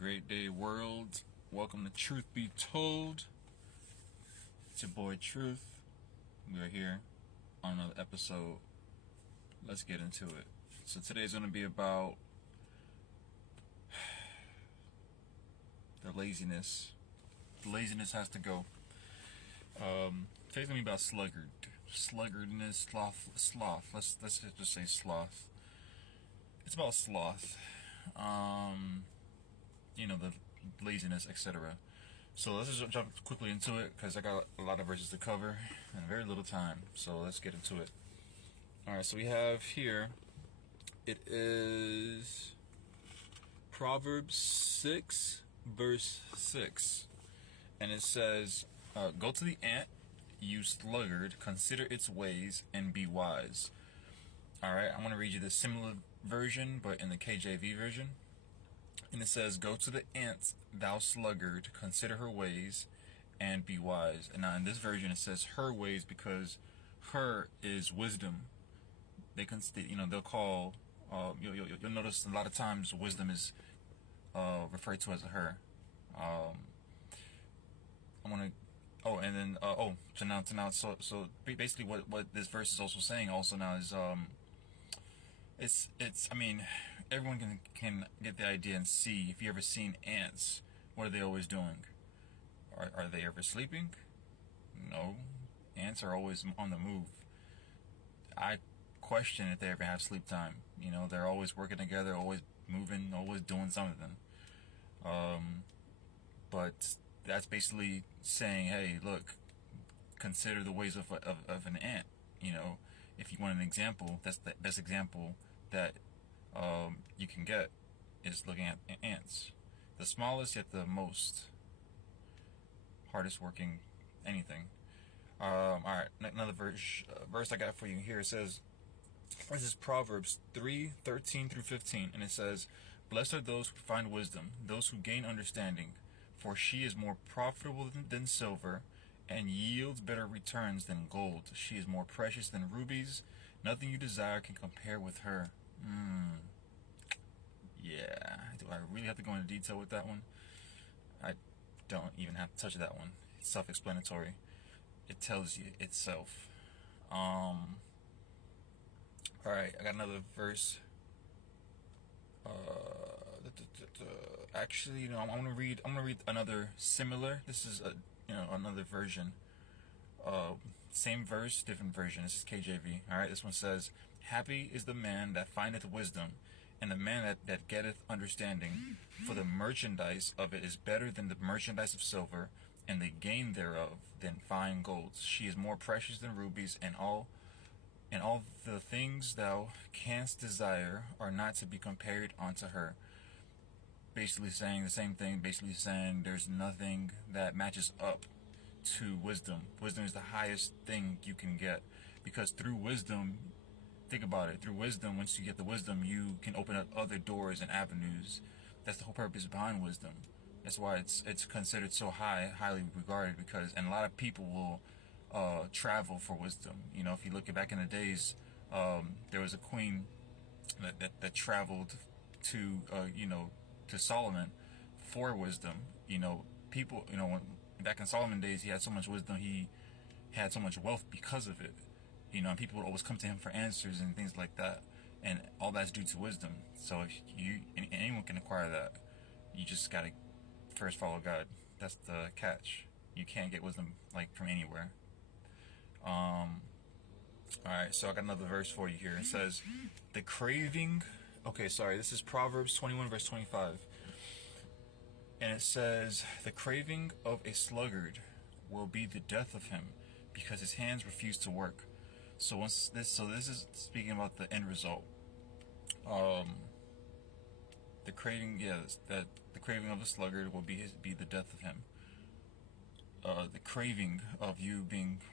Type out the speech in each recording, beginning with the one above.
Great day, world. Welcome to Truth Be Told. It's your boy Truth. We are here on another episode. Let's get into it. So today's going to be about the laziness. The laziness has to go. Today's going to be about sluggardness, sloth. Let's just say sloth. It's about sloth. The laziness, etc. So let's just jump quickly into it because I got a lot of verses to cover and very little time. So let's get into it. Alright, so we have here, it is Proverbs 6, verse 6. And it says, go to the ant, you sluggard, consider its ways and be wise. Alright, I'm going to read you the similar version, but in the KJV version. And it says, go to the ant, thou sluggard, consider her ways, and be wise. And now in this version it says her ways because her is wisdom. They'll call, you'll notice a lot of times wisdom is referred to as a her. So basically what this verse is also saying also now is, everyone can get the idea and see. If you ever seen ants, what are they always doing? Are they ever sleeping? No. Ants are always on the move. I question if they ever have sleep time. They're always working together, always moving, always doing something. But that's basically saying, hey, look, consider the ways of an ant. If you want an example, that's the best example that you can get is looking at ants. The smallest yet the most hardest working anything. Alright, another verse I got for you here. It says, this is Proverbs 3:13 through 15, and it says, blessed are those who find wisdom, those who gain understanding, for she is more profitable than silver, and yields better returns than gold. She is more precious than rubies. Nothing you desire can compare with her. Yeah. Do I really have to go into detail with that one? I don't even have to touch that one. It's self-explanatory. It tells you itself. Alright, I got another verse. Actually, I'm gonna read another similar. This is another version. Same verse, different version. This is KJV. Alright, this one says, happy is the man that findeth wisdom, and the man that getteth understanding, for the merchandise of it is better than the merchandise of silver, and the gain thereof than fine gold. She is more precious than rubies, and all the things thou canst desire are not to be compared unto her. Basically saying the same thing, basically saying there's nothing that matches up to wisdom. Wisdom is the highest thing you can get, because through wisdom, think about it, through wisdom, once you get the wisdom, you can open up other doors and avenues. That's the whole purpose behind wisdom. That's why it's considered so highly regarded, because, and a lot of people will travel for wisdom. If you look at back in the days, there was a queen that traveled to Solomon for wisdom. People, back in Solomon days, he had so much wisdom, he had so much wealth because of it. And people would always come to him for answers and things like that. And all that's due to wisdom. So if anyone can acquire that, you just gotta first follow God. That's the catch. You can't get wisdom from anywhere. Alright, so I got another verse for you here. It says, the craving. This is Proverbs 21 verse 25. And it says, the craving of a sluggard will be the death of him, because his hands refuse to work. So this is speaking about the end result. The craving, the craving of a sluggard will be the death of him. The craving of you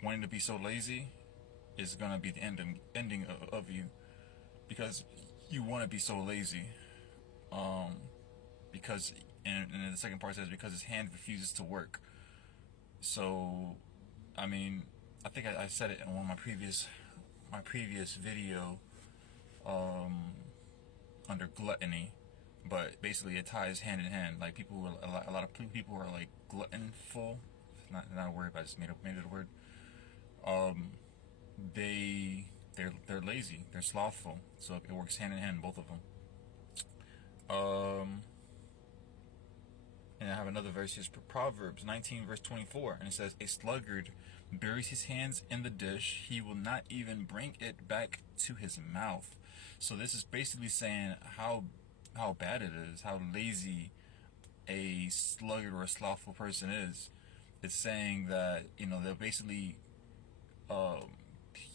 wanting to be so lazy is gonna be the ending of you, because you want to be so lazy. Because and then the second part says, because his hand refuses to work. So I think I said it in one of my previous video under gluttony. but basically it ties hand in hand. Like people who are, a lot of people who are like gluttonful, not a word, but I just made it a word. Um, they're lazy, they're slothful. So it works hand in hand, both of them. Um, and I have another verse here, Proverbs 19 verse 24, and it says, "A sluggard buries his hands in the dish; he will not even bring it back to his mouth." So this is basically saying how bad it is, how lazy a sluggard or a slothful person is. It's saying that they'll basically um,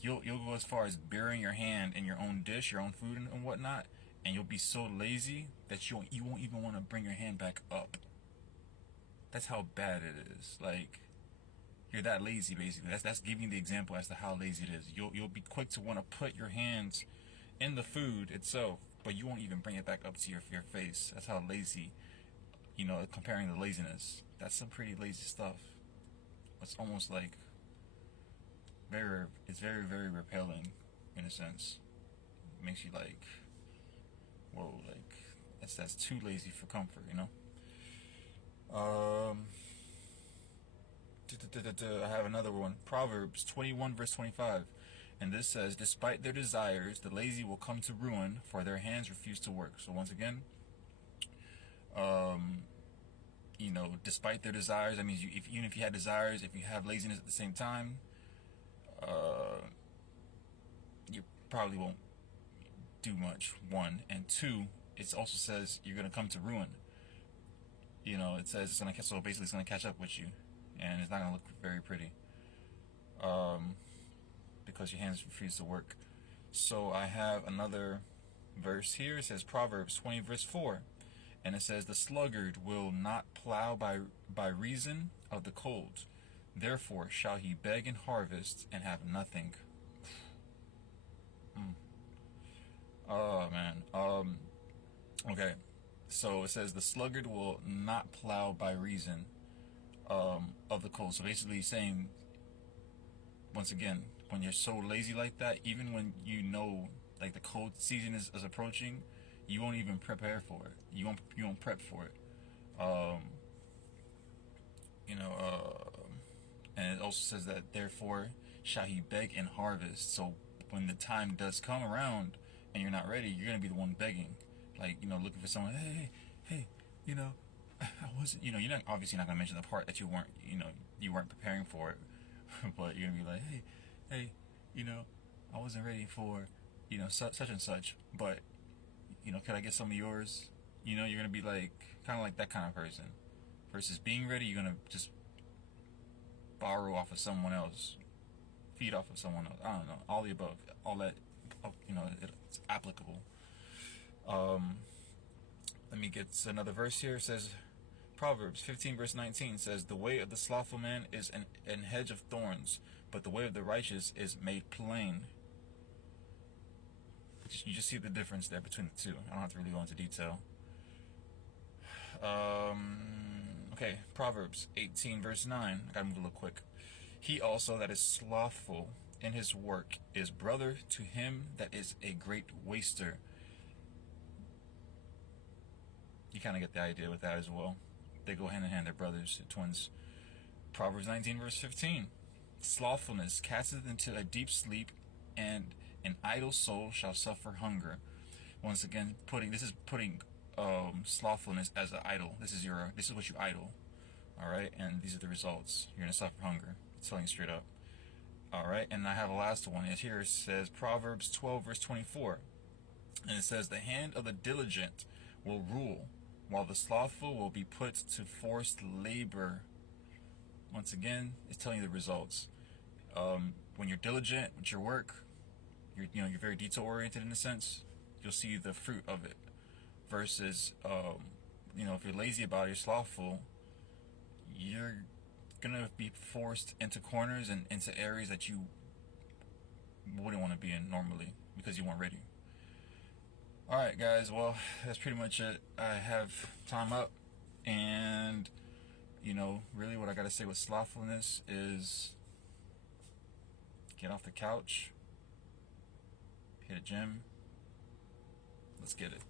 you'll go as far as burying your hand in your own dish, your own food, and whatnot, and you'll be so lazy that you won't even want to bring your hand back up. That's how bad it is. Like, you're that lazy, basically. That's giving the example as to how lazy it is. You'll be quick to want to put your hands in the food itself, but you won't even bring it back up to your face. That's how lazy. Comparing the laziness. That's some pretty lazy stuff. It's almost like it's very, very repelling in a sense. It makes you like, whoa, like that's too lazy for comfort. Um, I have another one. Proverbs 21 verse 25. And this says, "Despite their desires, the lazy will come to ruin, for their hands refuse to work." So once again, um, despite their desires, that means even if you had desires, if you have laziness at the same time, you probably won't do much. One, and two, it also says you're gonna come to ruin. It says it's gonna so basically it's gonna catch up with you, and it's not gonna look very pretty, because your hands refuse to work. So I have another verse here. It says Proverbs 20 verse 4, and it says, "The sluggard will not plow by reason of the cold. Therefore shall he beg in harvest and have nothing." Oh man. Okay. So it says the sluggard will not plow by reason of the cold. So basically saying, once again, when you're so lazy like that, even when like the cold season is approaching, you won't even prepare for it. You won't prep for it. Um, you know, and it also says that therefore shall he beg and harvest. So when the time does come around and you're not ready, you're gonna be the one begging, like looking for someone. Hey, I wasn't. You're not obviously not gonna mention the part that you weren't preparing for it, but you're gonna be like, hey, I wasn't ready for such and such, but could I get some of yours? You're gonna be like kind of like that kind of person. Versus being ready, you're gonna just borrow off of someone else, feed off of someone else. I don't know, all the above, all that. It's applicable. Let me get another verse here. It says Proverbs 15 verse 19 says, "The way of the slothful man is an hedge of thorns, but the way of the righteous is made plain." You just see the difference there between the two. I don't have to really go into detail. Okay, Proverbs 18 verse 9. I gotta move a little quick. "He also that is slothful in his work is brother to him that is a great waster." You kind of get the idea with that as well. They go hand in hand. They're brothers, they're twins. Proverbs 19 verse 15. "Slothfulness casteth into a deep sleep, and an idle soul shall suffer hunger." Once again, putting slothfulness as an idol. This is what you idle. All right, and these are the results. You're gonna suffer hunger. It's telling you straight up. All right, and I have a last one. Here it says Proverbs 12 verse 24, and it says, "The hand of the diligent will rule, while the slothful will be put to forced labor." Once again, it's telling you the results. When you're diligent with your work, you're very detail oriented in a sense. You'll see the fruit of it. Versus, if you're lazy about it, you're slothful, you're gonna be forced into corners and into areas that you wouldn't want to be in normally because you weren't ready. Alright guys, well, that's pretty much it. I have time up, and really what I gotta say with slothfulness is get off the couch, hit a gym, let's get it.